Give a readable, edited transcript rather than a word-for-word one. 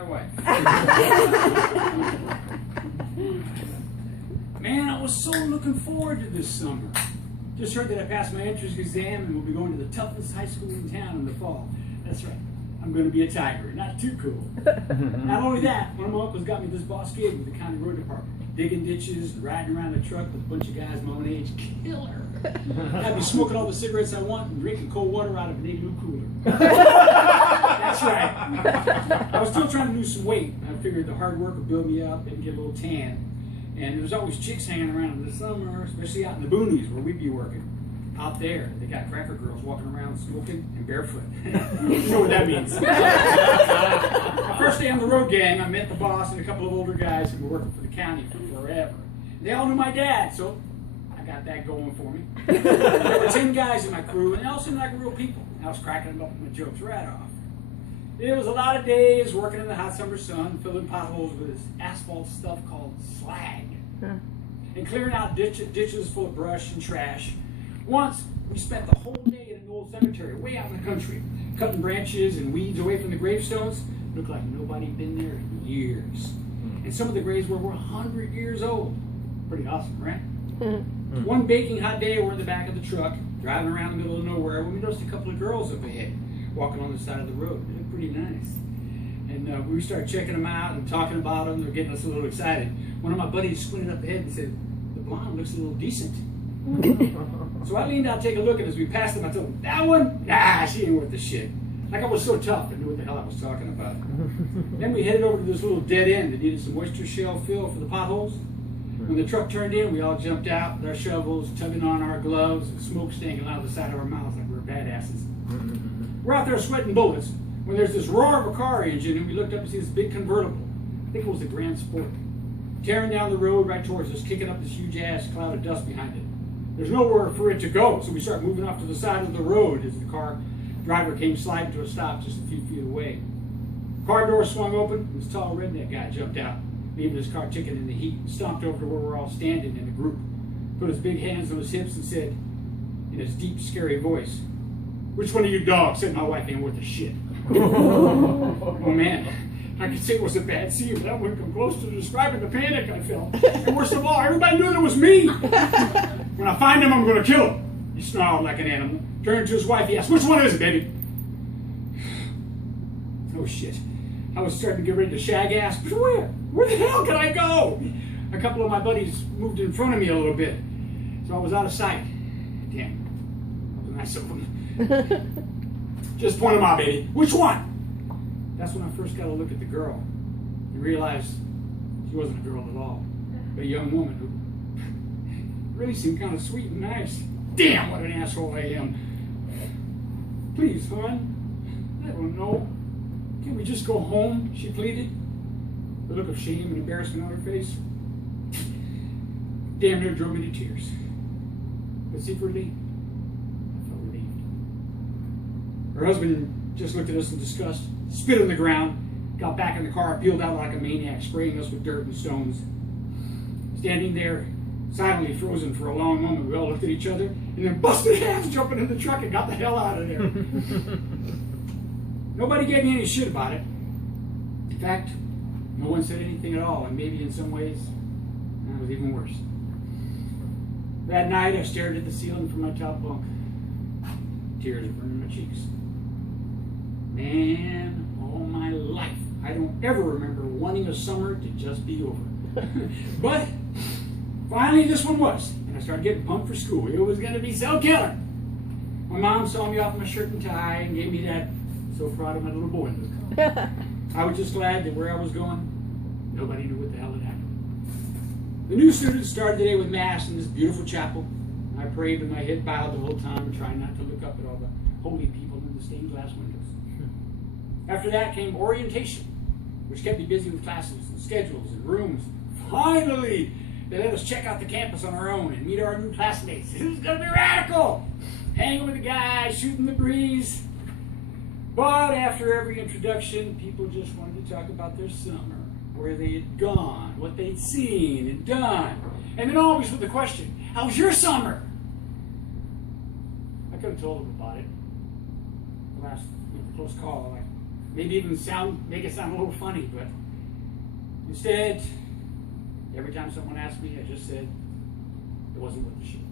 my wife. Man, I was so looking forward to this summer. Just heard that I passed my entrance exam and will be going to the toughest high school in town in the fall. That's right. I'm going to be a tiger. Not too cool. Not only that, one of my uncles got me this boss gig with the county road department. Digging ditches, riding around the truck with a bunch of guys my own age. Killer. I'd be smoking all the cigarettes I want and drinking cold water out of an igloo cooler. That's right. I was still trying to lose some weight. I figured the hard work would build me up and get a little tan. And there was always chicks hanging around in the summer, especially out in the boonies where we'd be working. Out there, they got cracker girls walking around smoking and barefoot. You know what that means. The first day on the road gang, I met the boss and a couple of older guys who were working for the county for forever. They all knew my dad, so I got that going for me. There were 10 guys in my crew, and they all seemed like real people. I was cracking them up with my jokes right off. It was a lot of days working in the hot summer sun, filling potholes with this asphalt stuff called slag, and clearing out ditches full of brush and trash. Once, we spent the whole day in an old cemetery way out in the country, cutting branches and weeds away from the gravestones. It looked like nobody had been there in years. And some of the graves were 100 years old. Pretty awesome, right? One baking hot day, we're in the back of the truck, driving around the middle of nowhere, when we noticed a couple of girls up ahead, walking on the side of the road. They looked pretty nice. And we started checking them out and talking about them. They're getting us a little excited. One of my buddies squinted up ahead and said, "The blonde looks a little decent." So I leaned out to take a look, and as we passed them, I told him, "That one? Nah, she ain't worth the shit." Like I was so tough, I knew what the hell I was talking about. Then we headed over to this little dead end that needed some oyster shell fill for the potholes. When the truck turned in, we all jumped out with our shovels, tugging on our gloves, and smoke stinking out of the side of our mouths like we were badasses. We're out there sweating bullets when there's this roar of a car engine, and we looked up and see this big convertible. I think it was a Grand Sport, tearing down the road right towards us, kicking up this huge-ass cloud of dust behind it. There's nowhere for it to go, so we start moving off to the side of the road as the car driver came sliding to a stop just a few feet away. Car door swung open, and this tall redneck guy jumped out, leaving his car ticking in the heat, and stomped over to where we're all standing in a group, put his big hands on his hips and said, in his deep, scary voice, "Which one of you dogs said my wife ain't worth a shit?" Oh man, I could say it was a bad scene, but that wouldn't come close to describing the panic I felt. And worst of all, everybody knew it was me. "When I find him, I'm going to kill him." He snarled like an animal. Turned to his wife, he asked, "Which one is it, baby?" Oh shit. I was starting to get ready to shag ass, but where the hell can I go? A couple of my buddies moved in front of me a little bit, so I was out of sight. Damn, that was nice of them. "Just point them out, baby. Which one?" That's when I first got a look at the girl and realized she wasn't a girl at all, but a young woman who really seemed kind of sweet and nice. Damn, what an asshole I am. "Please, hon, I don't know. Can't we just go home?" she pleaded, the look of shame and embarrassment on her face. Damn near drove me to tears. But secretly, I felt relieved. Her husband just looked at us in disgust, spit on the ground, got back in the car, peeled out like a maniac, spraying us with dirt and stones. Standing there, silently frozen for a long moment, we all looked at each other and then busted hands jumping in the truck and got the hell out of there. Nobody gave me any shit about it. In fact, no one said anything at all, and maybe in some ways, that was even worse. That night, I stared at the ceiling from my top bunk. Tears were burning my cheeks. Man, all my life, I don't ever remember wanting a summer to just be over. But finally, this one was, and I started getting pumped for school. It was going to be so killer. My mom saw me off my shirt and tie and gave me that "so proud of my little boy" look. I was just glad that where I was going, nobody knew what the hell had happened. The new students started the day with Mass in this beautiful chapel. I prayed with my head bowed the whole time, trying not to look up at all the holy people in the stained glass windows. After that came orientation, which kept me busy with classes and schedules and rooms. Finally, they let us check out the campus on our own and meet our new classmates. It was going to be radical! Hanging with the guys, shooting the breeze. But after every introduction, people just wanted to talk about their summer, where they had gone, what they'd seen and done. And then always with the question, "How was your summer?" I could have told them about it. The last close call, maybe even make it sound a little funny, but instead, every time someone asked me, I just said it wasn't worth the shit.